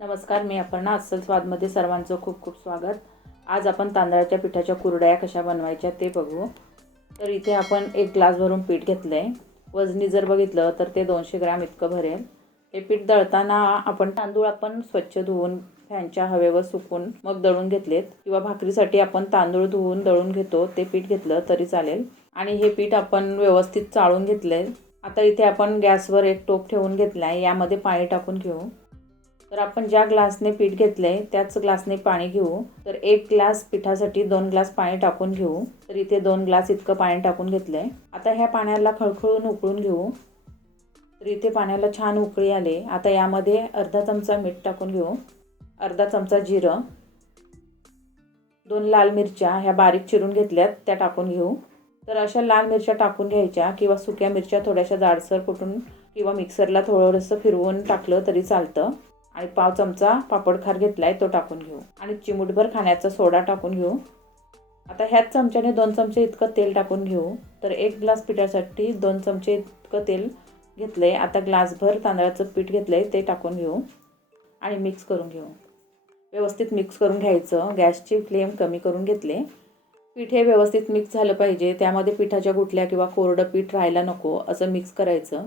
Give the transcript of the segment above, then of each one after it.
नमस्कार मी अपर्णा अस्सल स्वादमध्ये सर्वांचं खूप खूप स्वागत. आज आपण तांदळाच्या पिठाच्या कुरड्या कशा बनवायच्या ते बघू. तर इथे आपण एक ग्लास भरून पीठ घेतलं आहे वजनी जर बघितलं तर ते दोनशे ग्रॅम इतकं भरेल. हे पीठ दळताना आपण तांदूळ आपण स्वच्छ धुवून फॅनच्या हवेवर सुकून मग दळून घेतलेत. किंवा भाकरीसाठी आपण तांदूळ धुवून दळून घेतो ते पीठ घेतलं तरी चालेल. आणि हे पीठ आपण व्यवस्थित चाळून घेतलंय. आता इथे आपण गॅसवर एक टोप ठेवून घेतला आहे यामध्ये पाणी टाकून घेऊ. तर आपण ज्या ग्लासने पीठ घेतलंय त्याच ग्लासने पाणी घेऊ. तर एक ग्लास पिठासाठी दोन ग्लास पाणी टाकून घेऊ. तर इथे दोन ग्लास इतकं पाणी टाकून घेतलंय. आता ह्या पाण्याला खळखळून उकळून घेऊ. तर इथे पाण्याला छान उकळी आले. आता यामध्ये अर्धा चमचा मीठ टाकून घेऊ. अर्धा चमचा जिरं. दोन लाल मिरच्या ह्या बारीक चिरून घेतल्यात त्या टाकून घेऊ. तर अशा लाल मिरच्या टाकून घ्यायच्या किंवा सुक्या मिरच्या थोड्याशा जाडसर कुटून किंवा मिक्सरला थोडंसं फिरवून टाकलं तरी चालतं. आणि पाव चमचा पापडखार घेतला आहे तो टाकून घेऊ. आणि चिमूटभर खाण्याचा सोडा टाकून घेऊ. आता ह्याच चमच्याने दोन चमचे इतकं तेल टाकून घेऊ. तर एक ग्लास पिठासाठी दोन चमचे इतकं तेल घेतलं आहे आता ग्लासभर तांदळाचं पीठ घेतलं आहे ते टाकून घेऊ. आणि मिक्स करून घेऊ. व्यवस्थित मिक्स करून घ्यायचं. गॅसची फ्लेम कमी करून घेतले. पीठ हे व्यवस्थित मिक्स झालं पाहिजे. त्यामध्ये पिठाच्या गुठल्या किंवा कोरडं पीठ राहायला नको असं मिक्स करायचं.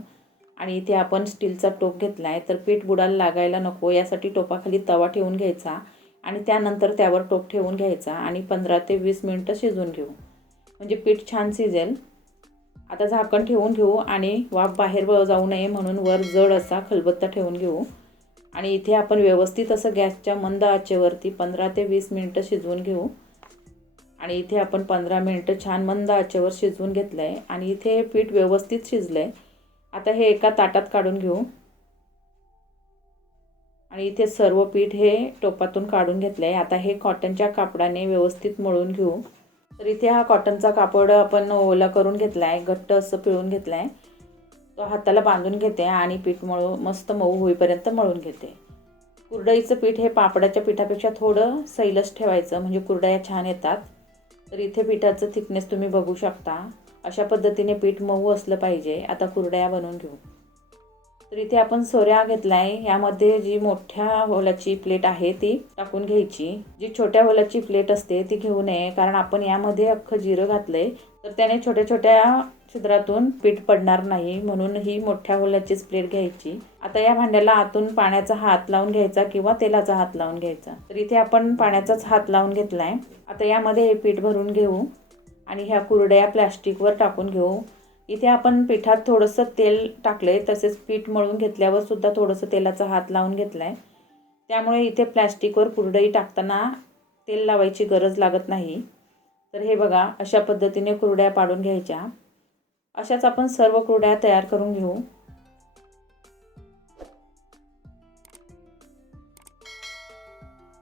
आणि इथे आपण स्टीलचा टोप घेतला आहे तर पीठ बुडायला लागायला नको यासाठी टोपाखाली तवा ठेवून घ्यायचा आणि त्यानंतर त्यावर टोप ठेवून घ्यायचा आणि पंधरा ते वीस मिनटं शिजवून घेऊ. म्हणजे पीठ छान शिजेल. आता झाकण ठेवून घेऊ आणि वाफ बाहेर जाऊ नये म्हणून वर जड असा खलबत्ता ठेवून घेऊ. आणि इथे आपण व्यवस्थित असं गॅसच्या मंद आचेवरती पंधरा ते वीस मिनटं शिजवून घेऊ. आणि इथे आपण पंधरा मिनटं छान मंद आचेवर शिजवून घेतलं आहे आणि इथे पीठ व्यवस्थित शिजलं आहे आता हे एका ताटात काढून घेऊ. आणि इथे सर्व पीठ हे टोपातून काढून घेतलं आहे आता हे कॉटनच्या कापडाने व्यवस्थित मळून घेऊ. तर इथे हा कॉटनचा कापड आपण ओला करून घेतला आहे घट्ट असं पिळून घेतला आहे तो हाताला बांधून घेते आणि पीठ मळू मस्त मऊ होईपर्यंत मळून घेते. कुरडईचं पीठ हे पापडाच्या पिठापेक्षा थोडं सैलच ठेवायचं म्हणजे कुरडया छान येतात. तर इथे पिठाचं थिकनेस तुम्ही बघू शकता. अशा पद्धतीने पीठ मऊ असलं पाहिजे. आता कुरड्या बनवून घेऊ. तर इथे आपण सोऱ्या घेतला आहे यामध्ये जी मोठ्या होलाची प्लेट आहे ती टाकून घ्यायची. जी छोट्या होलाची प्लेट असते ती घेऊ नये कारण आपण यामध्ये अख्खं जिरं घातलंय. तर त्याने छोट्या छोट्या छिद्रातून पीठ पडणार नाही म्हणून ही मोठ्या होलाचीच प्लेट घ्यायची. आता या भांड्याला आतून पाण्याचा हात लावून घ्यायचा किंवा तेलाचा हात लावून घ्यायचा. तर इथे आपण पाण्याचाच हात लावून घेतलाय. आता यामध्ये हे पीठ भरून घेऊ. आणि ह्या कुरड्या प्लॅस्टिकवर टाकून घेऊ. इथे आपण पिठात थोडंसं तेल टाकलंय तसेच पीठ मळून घेतल्यावर सुद्धा थोडंसं तेलाचा हात लावून घेतला आहे त्यामुळे इथे प्लॅस्टिकवर कुरडई टाकताना तेल लावायची गरज लागत नाही. तर हे बघा अशा पद्धतीने कुरड्या पाडून घ्यायच्या. अशाच आपण सर्व कुरड्या तयार करून घेऊ.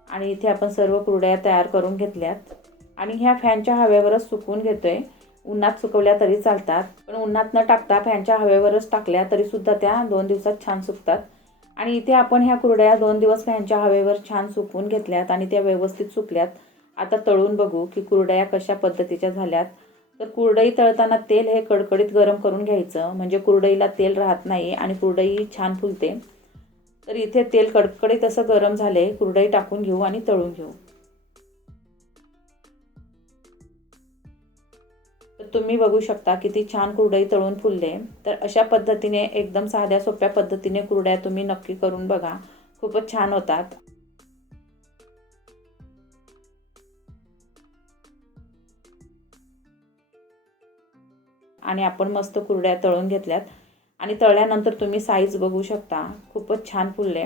आणि इथे आपण सर्व कुरड्या तयार करून घेतल्यात. आणि ह्या फॅनच्या हवेवरच सुकवून आहे उन्हात सुकवल्या तरी चालतात. पण उन्हात न टाकता फॅनच्या हवेवरच टाकल्या तरीसुद्धा त्या दोन दिवसात छान सुकतात. आणि इथे आपण ह्या कुरड्या दोन दिवस फॅनच्या हवेवर छान सुकवून घेतल्यात आणि त्या व्यवस्थित सुकल्यात. आता तळून बघू की कुरड्या कशा पद्धतीच्या झाल्यात. तर कुरडई तळताना तेल हे कडकडीत गरम करून घ्यायचं. म्हणजे कुरडईला तेल राहत नाही आणि कुरडई छान फुलते. तर इथे तेल कडकडीत असं गरम झाले कुरडई टाकून घेऊ आणि तळून घेऊ. तर तुम्ही बघू शकता किती छान कुरडई तळून फुलले. तर अशा पद्धतीने एकदम साध्या सोप्या पद्धतीने कुरड्या तुम्ही नक्की करून बघा. खूपच छान होतात. आणि आपण मस्त कुरड्या तळून घेतल्यात. आणि तळल्यानंतर तुम्ही साईज बघू शकता. खूपच छान फुलले.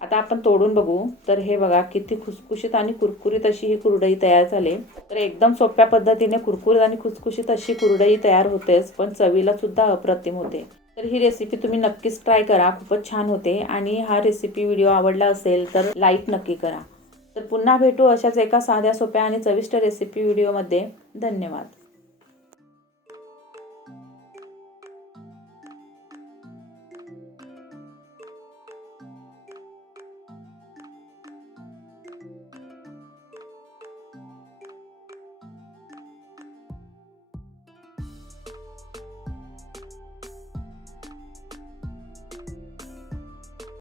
आता आपण तोडून बघू. तर हे बघा किती खुसखुशीत आणि कुरकुरीत अशी ही कुरडई तयार झाली. तर एकदम सोप्या पद्धतीने कुरकुरीत आणि खुसखुशीत अशी कुरडई तयार होतेच पण चवीला सुद्धा अप्रतिम होते. तर ही रेसिपी तुम्ही नक्कीच ट्राय करा खूपच छान होते. आणि हा रेसिपी व्हिडिओ आवडला असेल तर लाईक नक्की करा. तर पुन्हा भेटू अशाच एका साध्या सोप्या आणि चविष्ट रेसिपी व्हिडिओमध्ये धन्यवाद.